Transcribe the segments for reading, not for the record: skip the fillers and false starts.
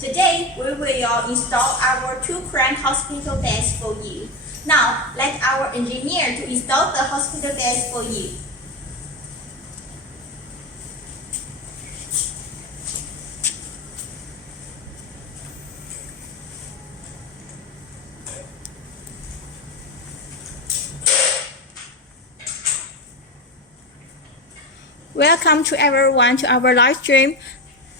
Today, we will install our 2 crank hospital beds for you. Now, let our engineer to install the hospital beds for you. Welcome to everyone to our live stream.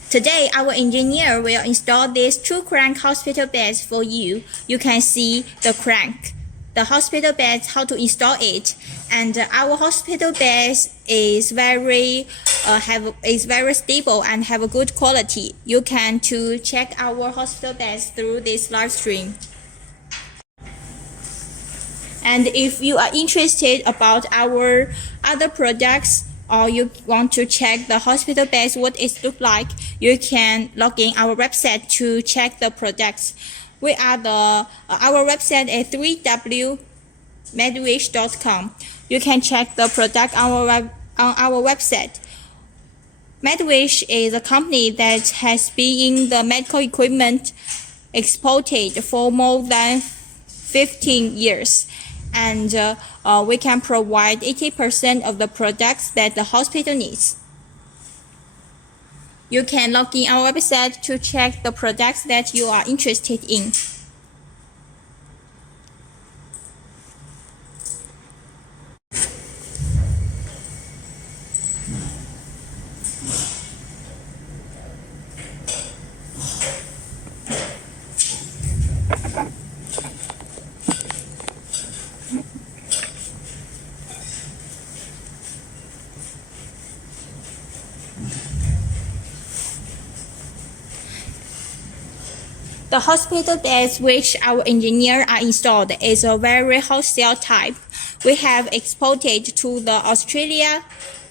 Today, our engineer will install these 2 crank hospital beds for you. You can see the crank, the hospital beds, how to install it, and our hospital beds is very stable and have a good quality. You can to check our hospital beds through this live stream. And if you are interested about our other products, or you want to check the hospital beds, what it looks like, you can log in our website to check the products. Our website is www.medwish.com. You can check the product on our website. Medwish is a company that has been in the medical equipment exported for more than 15 years. And we can provide 80% of the products that the hospital needs. You can log in our website to check the products that you are interested in. The hospital beds which our engineer are installed is a very wholesale type. We have exported to the Australia,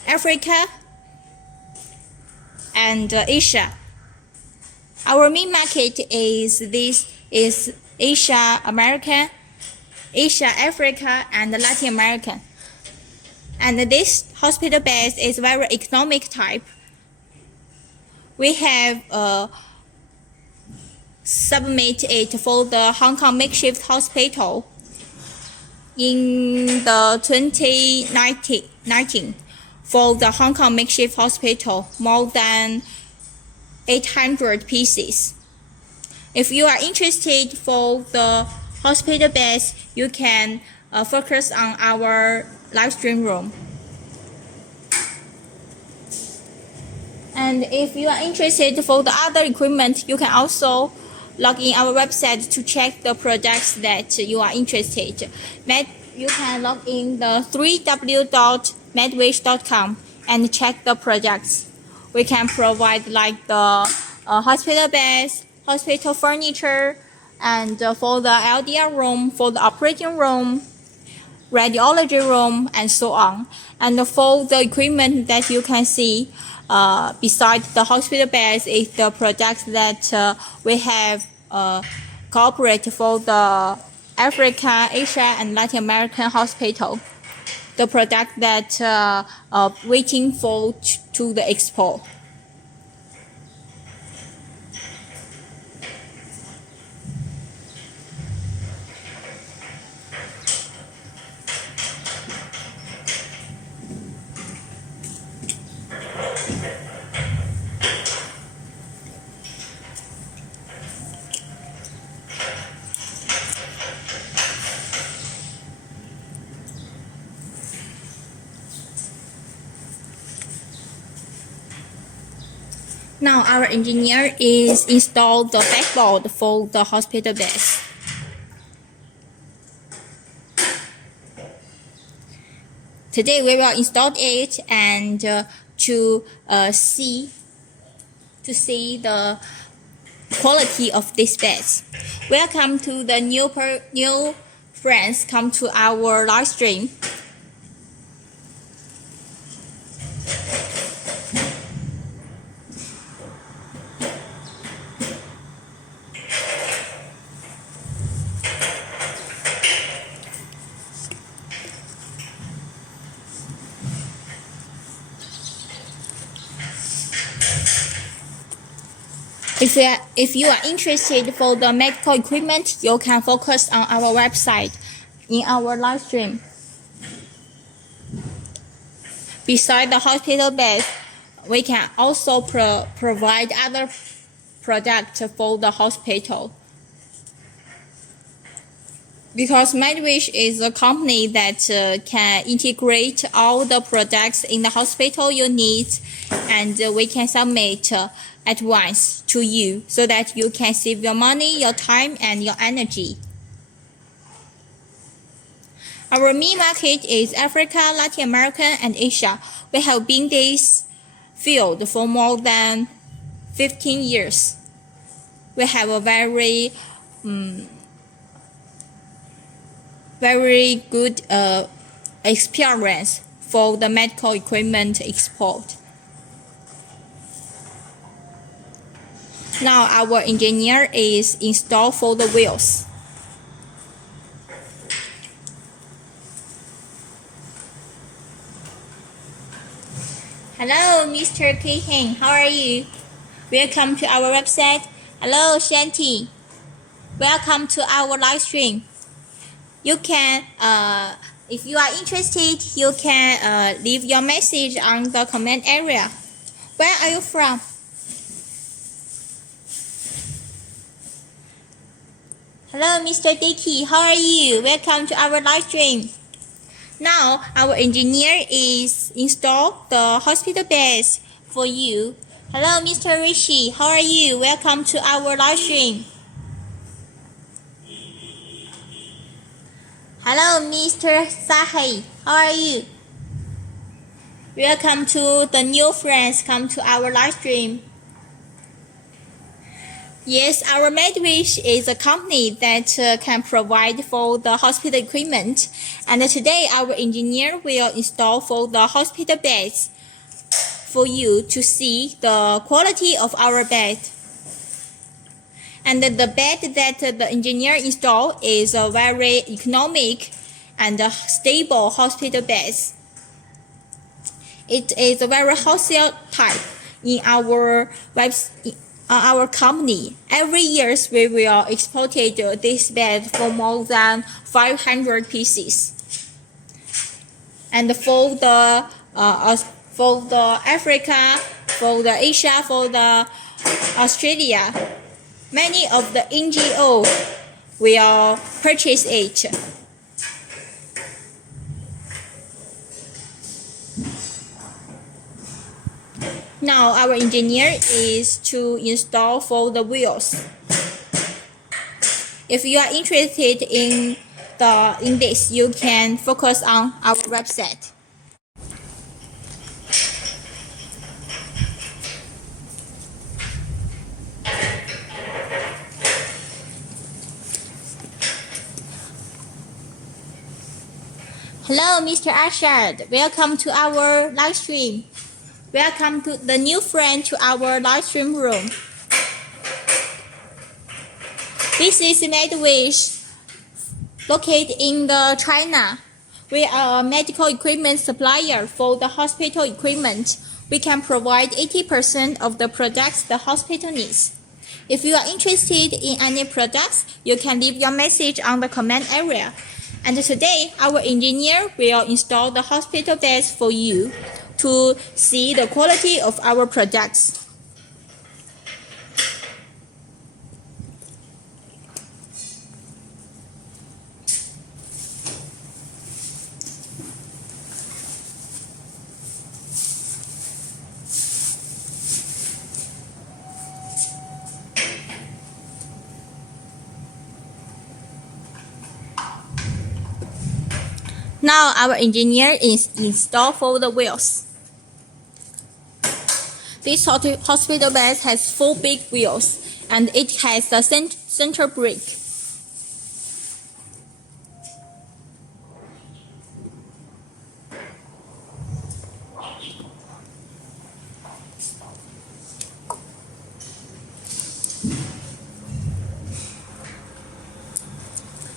Africa, and Asia. Our main market is Asia, Africa, and Latin America. And this hospital bed is very economic type. We have submit it for the Hong Kong makeshift hospital in the 2019 for the Hong Kong makeshift hospital, more than 800 pieces. If you are interested for the hospital beds, you can focus on our live stream room. And if you are interested for the other equipment, you can also log in our website to check the products that you are interested. You can log in the www.medwish.com and check the products. We can provide like the hospital beds, hospital furniture, and for the LDR room, for the operating room, radiology room, and so on. And for the equipment that you can see, besides the hospital beds, is the products that we have cooperate for the Africa, Asia, and Latin American hospital. The product that waiting for to the export. Now our engineer is installed the backboard for the hospital beds. Today we will install it and to see the quality of these beds. Welcome to the new friends come to our live stream. If you are interested for the medical equipment, you can focus on our website in our live stream. Besides the hospital bed, we can also provide other products for the hospital. Because MedWish is a company that can integrate all the products in the hospital you need, and we can submit at once to you so that you can save your money, your time, and your energy. Our main market is Africa, Latin America, and Asia. We have been in this field for more than 15 years. We have a very good experience for the medical equipment export. Now our engineer is installed for the wheels. Hello, Mr. Kehan, how are you? Welcome to our website. Hello, Shanti. Welcome to our live stream. You can, if you are interested, you can leave your message on the comment area. Where are you from? Hello, Mr. Dicky. How are you? Welcome to our live stream. Now, our engineer is installed the hospital beds for you. Hello, Mr. Rishi. How are you? Welcome to our live stream. Hello, Mr. Sahi. How are you? Welcome to the new friends come to our live stream. Yes, our MedWish is a company that can provide for the hospital equipment. And today our engineer will install for the hospital beds for you to see the quality of our bed. And the bed that the engineer installed is a very economic and stable hospital bed. It is a very wholesale type in our company. Every year we will export this bed for more than 500 pieces. And for the Africa, for the Asia, for the Australia, many of the NGO will purchase it. Now our engineer is to install for the wheels. If you are interested in this, you can focus on our website. Hello, Mr. Ashad. Welcome to our live stream. Welcome to the new friend to our live stream room. This is MedWish, located in China. We are a medical equipment supplier for the hospital equipment. We can provide 80% of the products the hospital needs. If you are interested in any products, you can leave your message on the comment area. And today, our engineer will install the hospital beds for you to see the quality of our products. Now our engineer is installed for the wheels. This hospital bed has 4 big wheels and it has a center brake.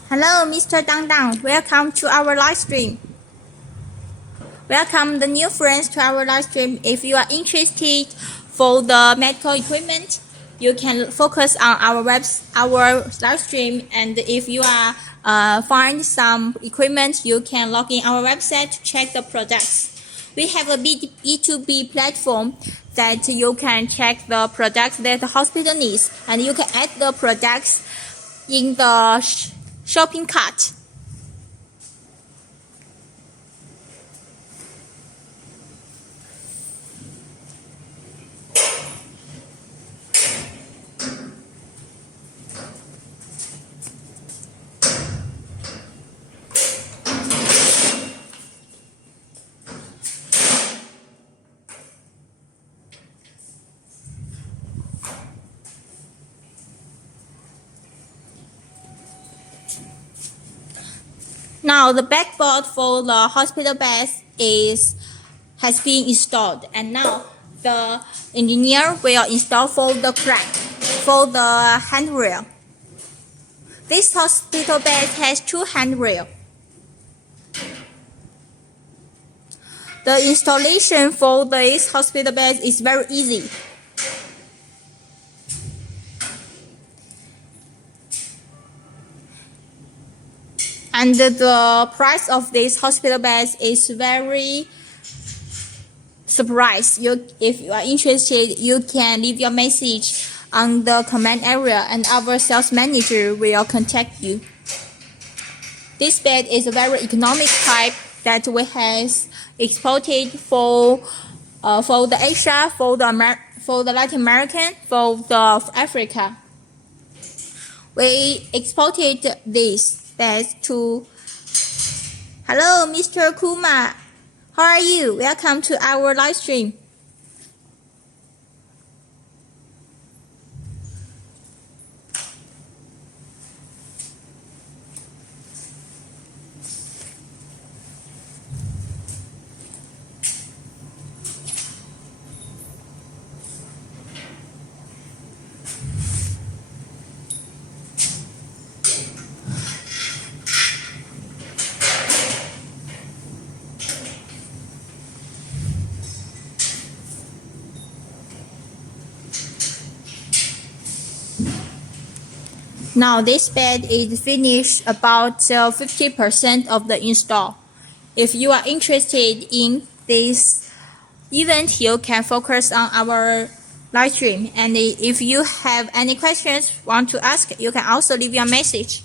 Hello, Mr. Dang Dang. Welcome to our live stream. Welcome the new friends to our live stream. If you are interested for the medical equipment, you can focus on our live stream, and if you are find some equipment, you can log in our website to check the products. We have a B2B platform that you can check the products that the hospital needs, and you can add the products in the shopping cart. Now the backboard for the hospital beds has been installed, and now the engineer will install for the handrail. This hospital bed has 2 handrails. The installation for this hospital bed is very easy. And the price of this hospital beds is very surprise. If you are interested, you can leave your message on the comment area, and our sales manager will contact you. This bed is a very economic type that we have exported for the Asia, for the Latin American, for the Africa. We exported this bed to. Hello, Mr. Kuma. How are you? Welcome to our live stream. Now this bed is finished about 50% of the install. If you are interested in this event, you can focus on our live stream. And if you have any questions want to ask, you can also leave your message.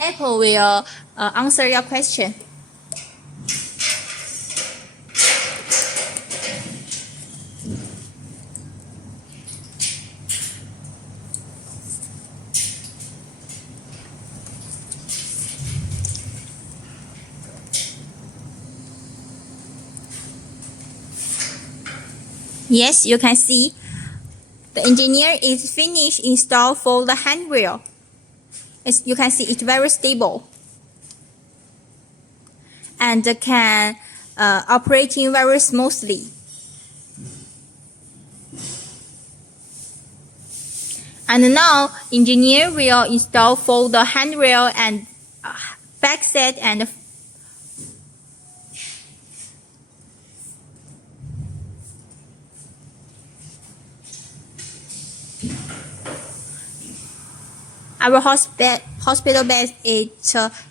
Apple will answer your question. Yes, you can see the engineer is finished install for the handrail. As you can see, it's very stable and can operating very smoothly. And now engineer will install for the handrail and back set and our hospital bed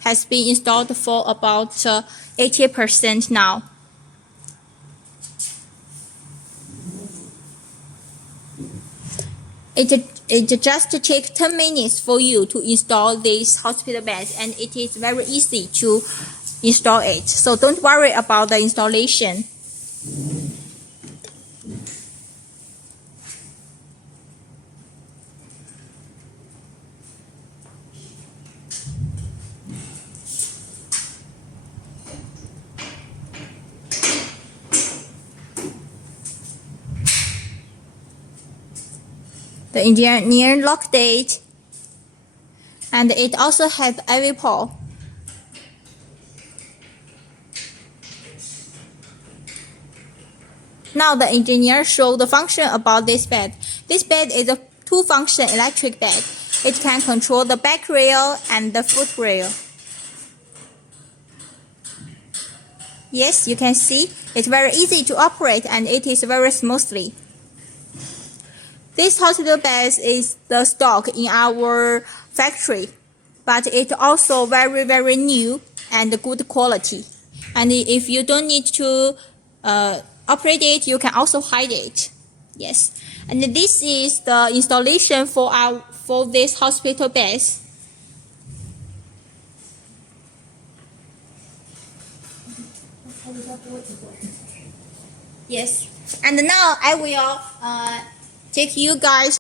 has been installed for about 80% now. It just takes 10 minutes for you to install this hospital bed, and it is very easy to install it. So don't worry about the installation. The engineer locked it, and it also has IV pole. Now the engineer showed the function about this bed. This bed is a 2-function electric bed. It can control the back rail and the foot rail. Yes, you can see it's very easy to operate, and it is very smoothly. this hospital bed is the stock in our factory, but it's also very, very new and good quality. And if you don't need to operate it, you can also hide it. Yes. And this is the installation for this hospital base. Yes. And now I will take you guys